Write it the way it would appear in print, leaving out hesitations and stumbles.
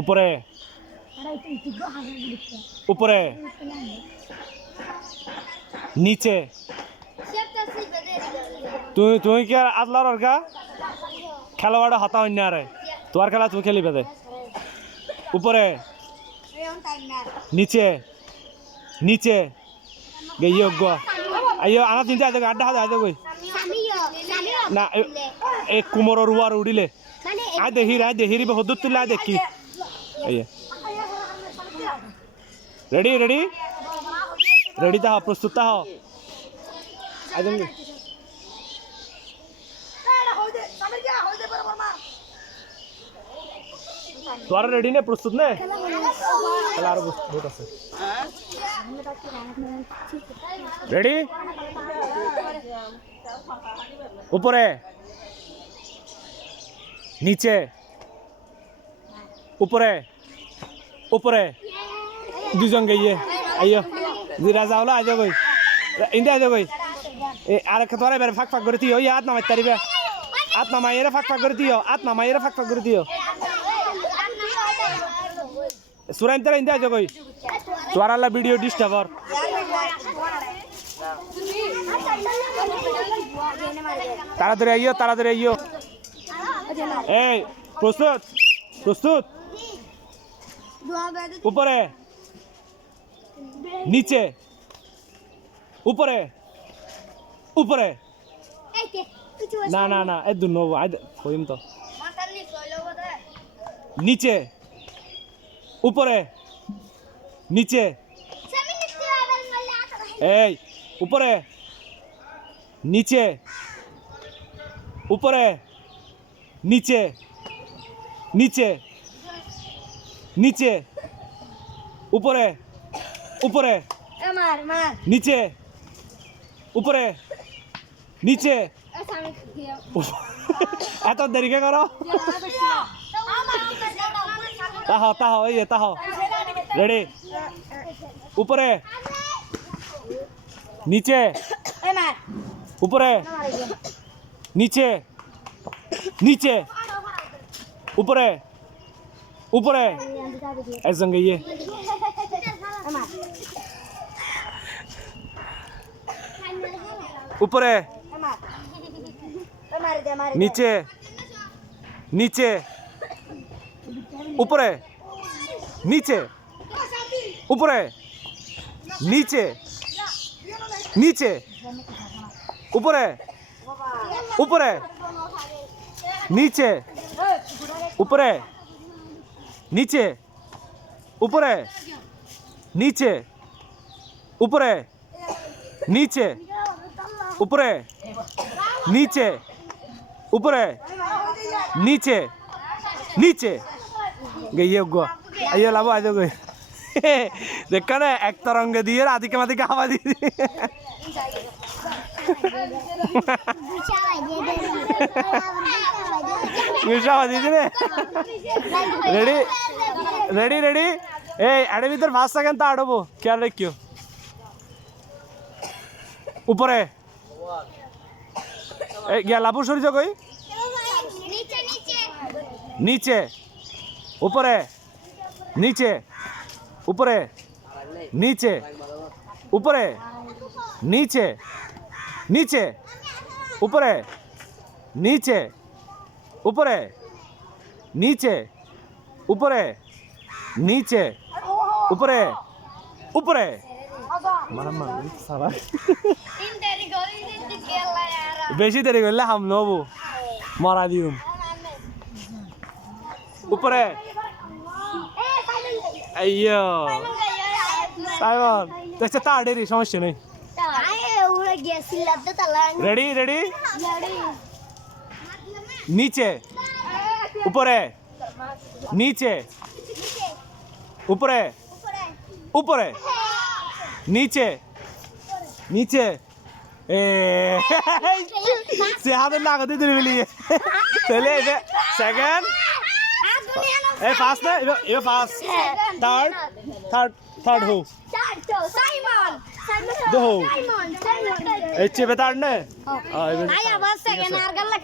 উপরে উপরে নিচে তুই কি আর আদলার অর্গা খেলোয়াড় হতা হইনি আরে তোমার খেলা তুমি খেলিবে দে উপরে নিচে নিচে গেয়োগ্য আইও আনা তিনটা আদে আড্ডা হাতে আদে কই না এ কুমরর উয়ার উড়িলে আয় দেহিরি হদুত তুলে আয় দেখি আইয়া রেডি রেডি রেডি তা প্রস্তুত তা হও আইদম তোরা রেডি নে প্রস্তুত নে খেলা আর বহুত আছে রেডি উপরে নিচে উপরে উপরে দুজন গিয়ে আইও জিরা যাওলা আজ কই ইন্দা আজ কই এ আরে তোরা বের ফাক ফাক করে দিও ইয়াত নামাই তারিবে আত নামাইরে ফাক ফাক করে দিও আত নামাইরে ফাক ফাক করে দিও সুরাইন তারা ইন্দা আজ কই তোরা লা ভিডিও ডিস্টার্ব কর তাড়াতাড়ি আইও এই প্রস্তুত প্রস্তুত উপরে নিচে উপরে উপরে না না না এই দুনো কইম তো নিচে উপরে নিচে এই উপরে নিচে উপরে নিচে নিচে নিচে উপরে উপরে নিচে উপরে নিচে এত দেরি কে করো তাহ এই তাহ রেডি উপরে নিচে উপরে নিচে নিচে উপরে উপরে একজন গিয়ে উপরে নিচে নিচে উপরে নিচে উপরে নিচে নিচে উপরে উপরে নিচে উপরে নিচে উপরে নিচে উপরে নিচে উপরে নিচে উপরে নিচে নিচে গিয়ে গো আইও লাভ আজ গই দেখা না এক তরঙ্গে দিয়ে রাধিকে মাদিকে হাওয়া দিয়ে রেডি রেডি রেডি এই আড়ে ভিতর 5 সেকেন্ড তা আড়বো খেয়াল রাখিও উপরে এই গিয়া লাভু সরিয়ে কই নিচে উপরে নিচে উপরে নিচে উপরে নিচে নিচে উপরে নিচে উপরে নিচে উপরে নিচে উপরে উপরে বেশি দেরি করলে হাম নবো মারা দিউম উপরে আইয়ো সাইমন দেখছে তা দেরি সমস্যা নেই রেডি রেডি নিচে উপরে নিচে উপরে উপরে নিচে নিচে এ সে হাতে লাগাতে দিলি বলি চলে সেকেন্ড এ ফার্স্ট না এ ফার্স্ট থার্ড হো সাইমন দো এই চেপে তার নে আই আবার সেকেন্ড আর গল্লা